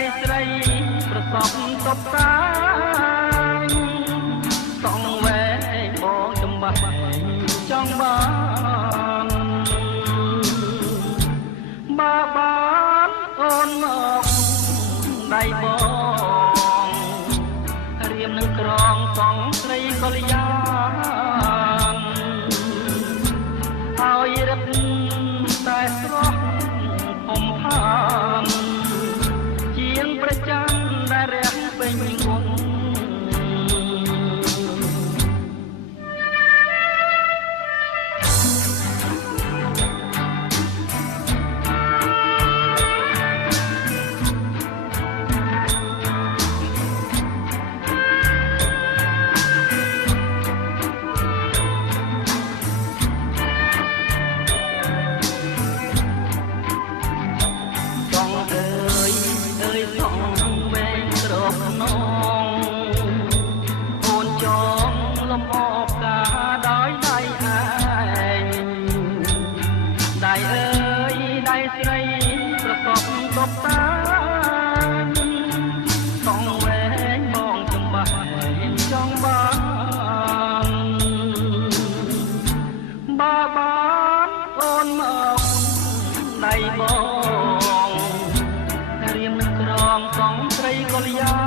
យស្រីប្រសពតបតាសងវែងបងចំបាស់ចង់បានបានអូនមកដៃបងរៀមនឹងក្រងសងស្រីកល្យាឲ្យរឹកតែស្រស់អមផានជាងប្រចាំដែលរាំងពេញវងបានអូនមកដៃបងរៀមនឹងក្រងសងស្រីកល្យា